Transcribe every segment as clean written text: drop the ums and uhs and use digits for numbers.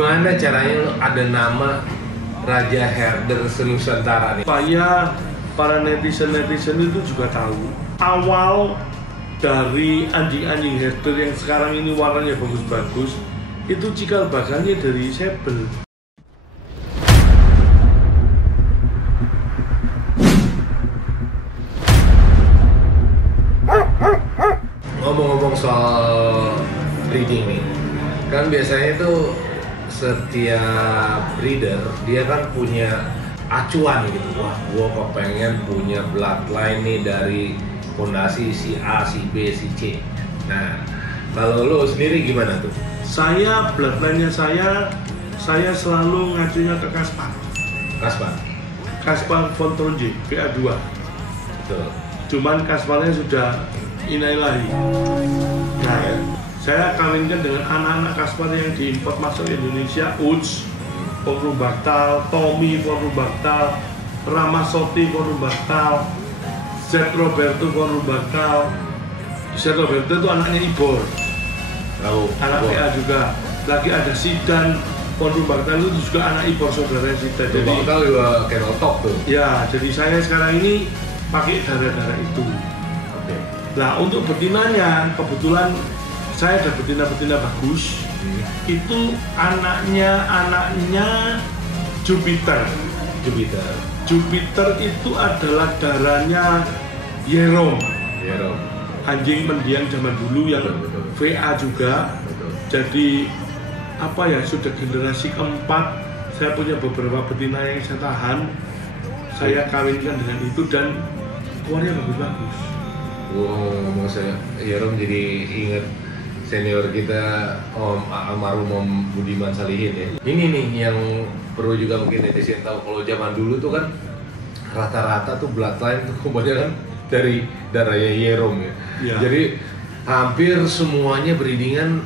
Gimana caranya lo ada nama Raja Herder Senusantara nih? Supaya para netizen itu juga tahu awal dari anjing-anjing herder yang sekarang ini warnanya bagus-bagus itu cikal bakalnya dari Sebel. Ngomong-ngomong soal breeding nih, kan biasanya itu setiap breeder dia kan punya acuan gitu. Wah, gua kepengen punya bloodline nih dari fondasi si A, si B, si C. Nah, kalau lo sendiri gimana tuh? Saya bloodline-nya saya selalu ngacunya ke Kaspar. Kaspar von Tronje, VA2. Betul. Cuman Kasparnya sudah inailahi. Nah, Ya. saya kawinkan dengan anak-anak Kaspar yang diimpor masuk Indonesia, Uts, Porubaktal, Tommy Porubaktal, Ramasoti Porubaktal, Z Roberto Porubaktal. Z Roberto itu anaknya Ibor, Tahu. anak PA juga. Lagi ada Sidan Porubaktal itu juga anak Ibor saudaranya Sidan. Jadi bakal juga Kennel Top tuh. ya, jadi saya sekarang ini pakai darah-darah itu. Oke. Nah, untuk betinanya kebetulan saya ada betina-betina bagus. Itu anaknya Jupiter. Jupiter itu adalah darahnya Yerom, Ya, Rom. anjing mendiang zaman dulu yang Betul. VA juga. Betul. Jadi apa ya, sudah generasi keempat saya punya beberapa betina yang saya tahan. Saya kawinkan dengan itu dan keluarnya bagus-bagus. Ngomong saya, ya Rom, jadi inget senior kita almarhum Om Budiman Salihin ya. Ini nih yang perlu juga mungkin netizen tahu, kalau zaman dulu tuh kan rata-rata tuh bloodline tuh kebanyakan dari darahnya Yerom ya. Ya. Jadi hampir semuanya breedingan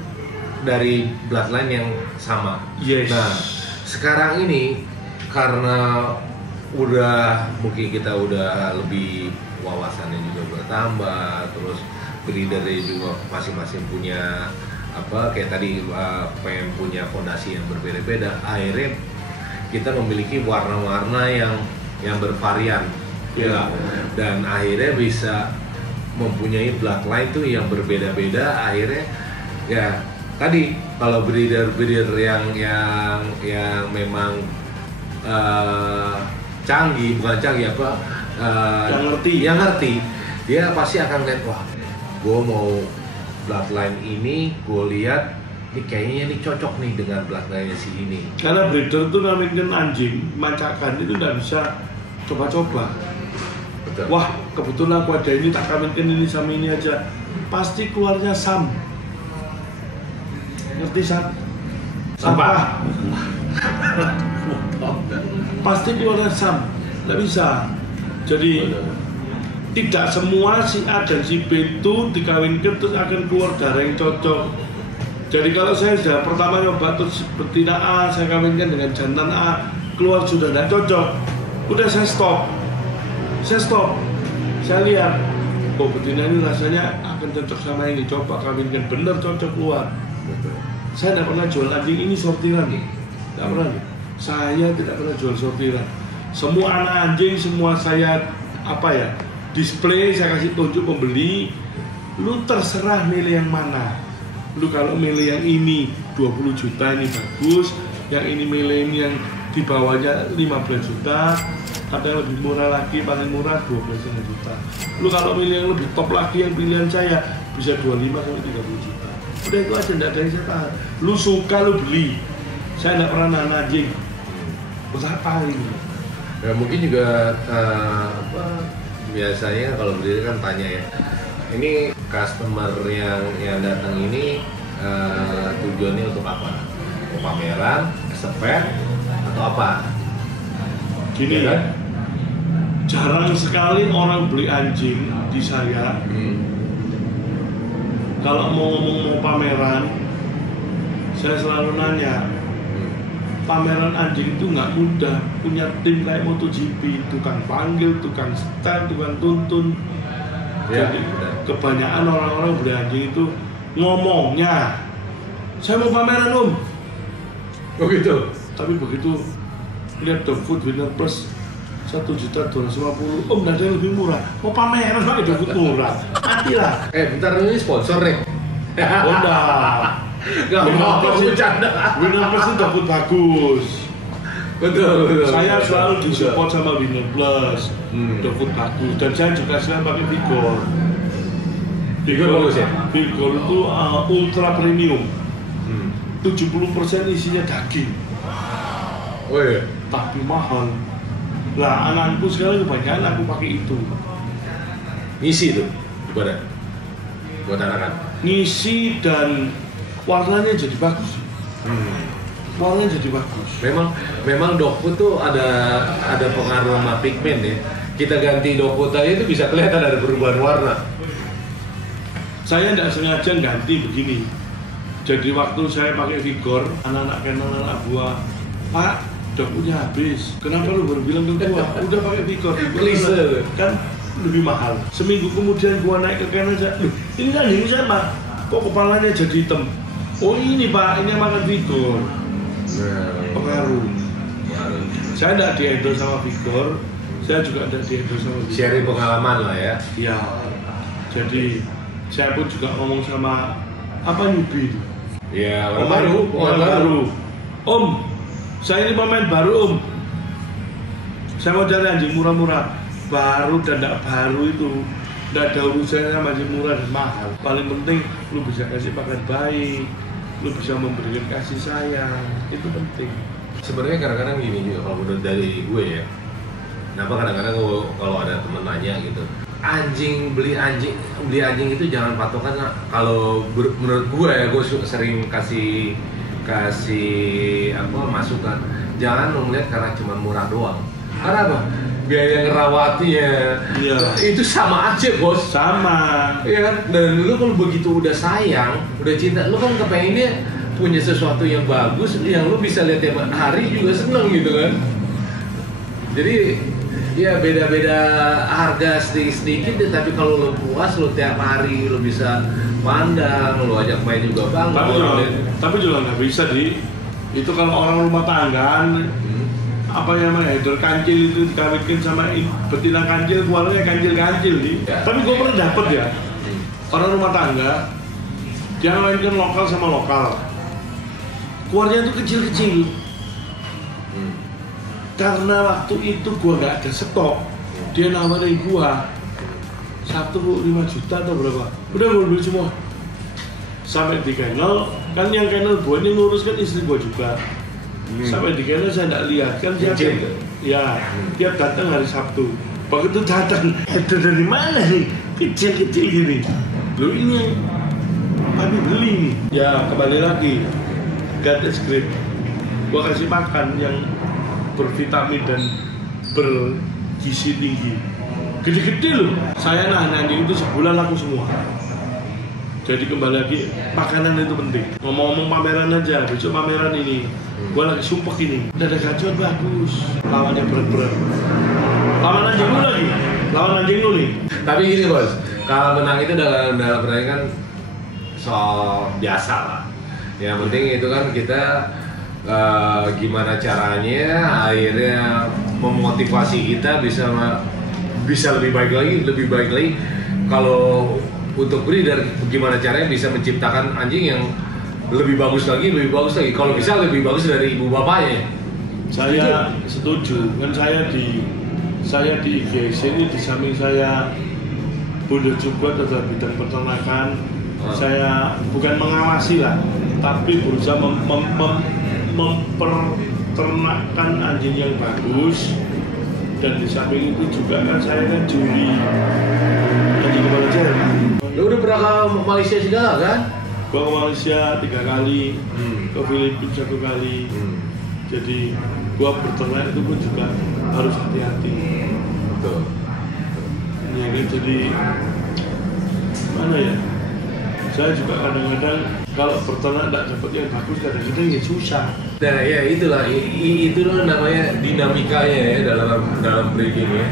dari bloodline yang sama. Yes. Nah, sekarang ini karena mungkin kita udah lebih wawasannya juga bertambah, terus breedernya juga masing-masing punya kayak tadi pengen punya fondasi yang berbeda-beda, akhirnya kita memiliki warna-warna yang bervarian ya, dan akhirnya bisa mempunyai bloodline tuh yang berbeda-beda. Akhirnya ya tadi kalau breeder yang memang bukan canggih yang ngerti, dia pasti akan lihat, wah, gue mau bloodline ini, gue lihat ini kayaknya ini cocok nih dengan bloodline si ini. Karena breeder itu namanya anjing, macakan itu nggak bisa coba-coba. Betul. Wah, kebetulan aku ada ini, tak kawinkan ini sama ini aja. Pasti keluarnya Sam. Ngerti Sam? Sampah. Pasti keluarnya Sam. Nggak bisa. Jadi tidak semua si A dan si B itu dikawinkan terus akan keluar darah yang cocok. Jadi kalau saya sudah pertama nyoba terus betina A, saya kawinkan dengan jantan A, keluar sudah tidak cocok, udah saya stop. Saya lihat, oh betina ini rasanya akan cocok sama ini, coba kawinkan, bener cocok keluar. Betul. Saya tidak pernah jual anjing ini sortiran nih, tidak pernah. Saya tidak pernah jual sortiran. Semua anak anjing semua saya display, saya kasih tunjuk pembeli. Lu terserah milih yang mana. Lu kalau milih yang ini 20 juta ini bagus, yang ini milih ini yang di bawahnya 15 juta, ada yang lebih murah lagi, paling murah 12,5 juta. Lu kalau milih yang lebih top lagi, yang pilihan saya bisa 25 sampai 30 juta. Udah itu aja, enggak ada yang saya tahan. Lu suka lu beli. Saya enggak pernah nahan anjing. Terus apa ini? Ya, mungkin juga biasanya kalau beli kan tanya ya, ini customer yang datang ini tujuannya untuk apa? Mau pameran, sepet, atau apa? Gini ya, jarang sekali orang beli anjing di saya. Kalau mau pameran, saya selalu nanya, pameran anjing itu nggak mudah, punya tim kayak MotoGP, tukang panggil, tukang stand, tukang tuntun. Ya, Jadi kebanyakan orang-orang beli anjing itu ngomongnya, saya mau pameran Oh gitu. Tapi begitu lihat dog food winner plus 1.250.000, om nggak ada yang lebih murah. Mau pameran pakai dog food murah, matilah. Bentar ini sponsor nih. Honda. Gak mau bercanda. Winner plus itu dog food bagus. Betul. Saya selalu disupport sama Winner Plus, dog food bagus. Dan saya juga sering pakai Vigor. Vigor bagus ya? Vigor itu ultra premium. 70% isinya daging. Oh iya. Tapi mahal. Lah anakku sekarang kebanyakan aku pakai itu. Ngisi tuh buat anak-anak. Ngisi dan warnanya jadi bagus. Warnanya jadi bagus. Memang dog food tuh ada pengaruh sama pigmen ya. Kita ganti dog food aja itu bisa kelihatan ada perubahan warna. Saya tidak sengaja ganti begini. Jadi waktu saya pakai Vigor, anak-anak kenal anak buah, Pak, dog foodnya habis. Kenapa lu baru bilang ke gua? Udah pakai Vigor. Klise Kan lebih mahal. Seminggu kemudian gua naik ke kanan aja. Ini kan ini sama. Kok kepalanya jadi hitam? Oh ini Pak, ini makan Vigor. Pengaruh. Saya tidak di-endorse sama Vigor, saya juga tidak di-endorse sama Vigor. Sharing pengalaman lah ya. Iya. Jadi saya pun juga ngomong sama newbie. Iya, orang baru. Om, saya ini pemain baru Om. Saya mau cari anjing murah-murah. Baru dan tidak baru itu tidak ada urusannya sama anjing murah dan mahal. Paling penting lu bisa kasih makan baik, lu bisa memberikan kasih sayang, itu penting. Sebenarnya kadang-kadang gini juga kalau menurut dari gue ya. Kenapa kadang-kadang kalau ada temen nanya gitu, beli anjing itu jangan patokan. Kalau menurut gue ya, gue sering kasih masukan, jangan melihat karena cuma murah doang. Karena apa? Biaya ngerawatnya itu sama aja bos. Sama. Ya kan? Dan lu kalau begitu udah sayang, udah cinta, lu kan kepengennya punya sesuatu yang bagus, yang lu bisa lihat tiap hari juga seneng gitu kan. Jadi ya beda-beda harga sedikit-sedikit deh, tapi kalau lu puas, lu tiap hari lu bisa pandang, lu ajak main juga bang. Tapi juga nggak bisa itu kalau orang rumah tangga handle kancil itu dikawinkan sama betina kancil, keluarnya kancil nih. Ya. Tapi gue pernah dapet ya orang rumah tangga dia ngawinkan lokal sama lokal, keluarnya itu kecil-kecil. Karena waktu itu gua nggak ada stok, dia nawarin gua 5 juta atau berapa, udah gua beli semua. Sampai di kennel, kan yang kennel gua ini ngurus kan istri gua juga. Sampai di kennel saya nggak lihat kan dia dia datang hari Sabtu. Begitu datang, itu dari mana nih, kecil-kecil gini. Lo ini yang kami beli nih. Ya kembali lagi, God is great. Gua kasih makan yang bervitamin dan bergizi tinggi, gede-gede loh. Saya anjing itu sebulan laku semua. Jadi kembali lagi, makanan itu penting. Ngomong-ngomong pameran aja, besok pameran ini gua lagi sumpah ini, ada gacuan bagus, lawannya berat-berat. Lawan anjing lu lagi, lawan anjing lu nih. Tapi gini bos, kalau menang itu dalam pertandingan kan soal biasa lah. Yang penting itu kan kita gimana caranya akhirnya memotivasi kita bisa lebih baik lagi. Kalau untuk breeder, gimana caranya bisa menciptakan anjing yang lebih bagus lagi. Kalau bisa lebih bagus dari ibu bapaknya. Saya setuju. Kan saya di IGX ini, di samping saya Bunda juga atau bidang peternakan, saya bukan mengawasi lah, tapi berusaha memperternakkan anjing yang bagus. Dan di samping itu juga kan saya kan juri anjing kepala Jerman. Lu udah pernah ke Malaysia segala kan? Gua ke Malaysia 3 kali, ke Filipina 1 kali. Jadi gua berternak itu pun juga harus hati-hati. Betul. Ya kan, jadi mana ya? Saya juga kadang-kadang kalau berternak tidak dapat yang bagus, kadang-kadang ya susah. Nah ya itulah namanya dinamikanya ya dalam breeding ya.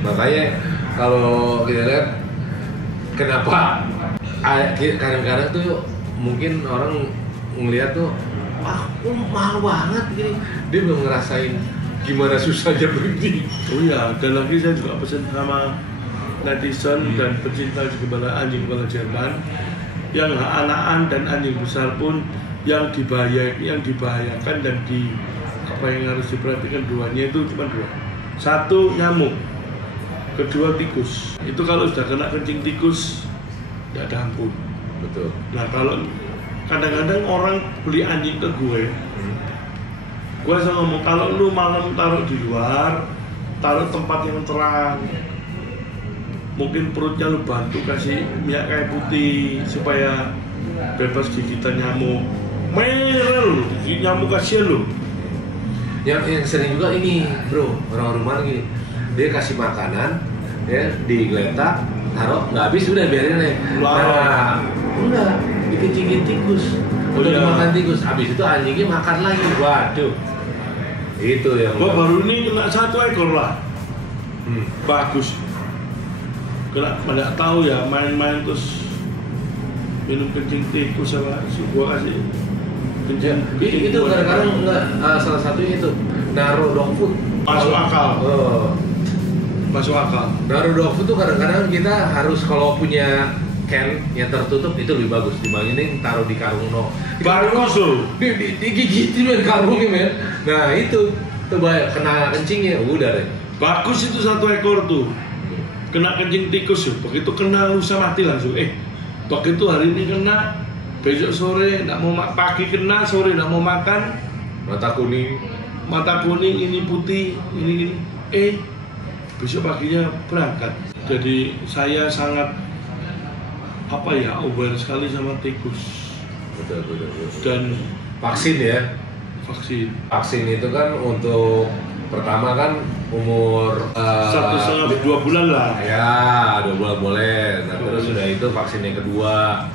Makanya kalau kita lihat kenapa kadang-kadang tuh mungkin orang ngelihat tuh ah mahal banget gini. Dia belum ngerasain gimana susahnya breeding. Oh iya, dan lagi saya juga pesan sama netizen dan pecinta anjing gembala Jerman yang anakan dan anjing besar pun yang dibahayakan dan apa yang harus diperhatikan duanya itu cuma dua. Satu, nyamuk. Kedua, tikus. Itu kalau sudah kena kencing tikus tidak ada ampun. Betul. Nah, kalau kadang-kadang orang beli anjing ke gue selalu ngomong, kalau lu malam taruh di luar, taruh tempat yang terang, mungkin perutnya lu bantu kasih minyak kayu putih supaya bebas gigitan nyamuk. Merah lu, nyamuk kasihan lu. Yang sering juga ini bro, orang rumah gini, dia kasih makanan ya digeletak, taruh nggak habis udah biarin aja. Nah, enggak, dikencingin tikus, udah dimakan tikus, habis itu anjingnya makan lagi. Waduh, itu yang gua baru ini kena 1 ekor lah. Bagus. Kena nggak tahu ya, main-main terus minum kencing tikus sama gua kasih kencing. Itu kadang-kadang enggak, salah satunya itu naruh dog food. Masuk akal. Masuk akal. Naruh dog food tuh kadang-kadang kita harus kalau punya can yang tertutup itu lebih bagus dibandingin taruh di karung Bagus loh. Digigitin men karungnya men. Nah itu bahaya, kena kencingnya udah deh. Bagus itu 1 ekor tuh. Kena kencing tikus ya. Begitu kena lusa mati langsung. Begitu hari ini kena, besok sore enggak mau pagi kena, sore enggak mau makan. Mata kuning ini putih, ini. Besok paginya berangkat. Jadi saya sangat aware sekali sama tikus. Betul. Dan vaksin ya. Vaksin itu kan untuk pertama kan umur 1,5-2 bulan lah. Ya, 2 bulan boleh. Nah, terus sudah itu vaksin yang kedua.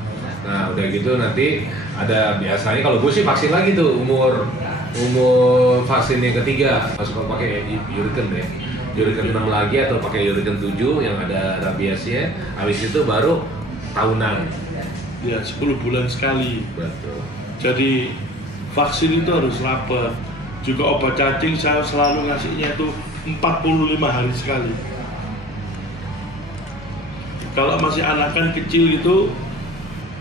Nah, udah gitu nanti ada biasanya kalau gue sih vaksin lagi tuh umur vaksin yang ketiga masuk pakai Uriken deh. Uriken 6 lagi atau pakai Uriken 7 yang ada rabiesnya. Habis itu baru tahunan. Ya, 10 bulan sekali. Betul. Jadi vaksin itu harus rapet. Juga obat cacing saya selalu ngasihnya itu 45 hari sekali. Kalau masih anakan kecil gitu,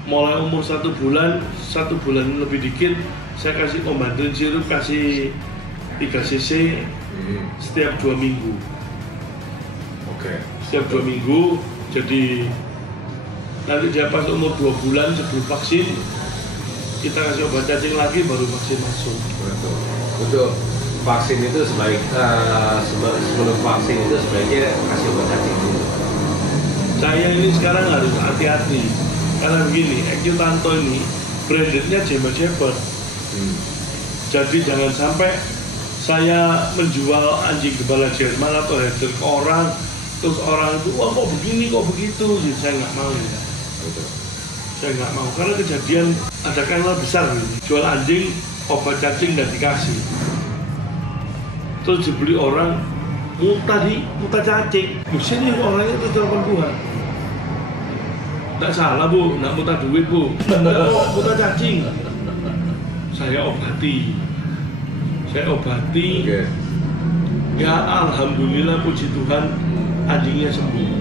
mulai umur 1 bulan lebih dikit, saya kasih pembantuin sirup, kasih 3 cc setiap 2 minggu. Oke. Setiap 2 minggu, jadi nanti dia pas umur 2 bulan sebelum vaksin, kita kasih obat cacing lagi baru vaksin masuk. Betul. Vaksin itu sebelum vaksin itu sebaiknya kasih obat cacing dulu. Saya ini sekarang harus hati-hati karena begini, EQ Tanto ini brandednya German Shepherd. Jadi jangan sampai saya menjual anjing gembala Jerman atau herder ke orang, terus orang itu, wah kok begini, kok begitu, jadi saya nggak mau ya. Saya nggak mau karena kejadian ada kanal besar jual anjing obat cacing dan dikasih, terus dibeli orang muta cacing. Sini orangnya itu telepon Tuhan. Tidak salah bu, tidak muta duit bu, muta cacing. Saya obati. Ya alhamdulillah puji Tuhan anjingnya sembuh.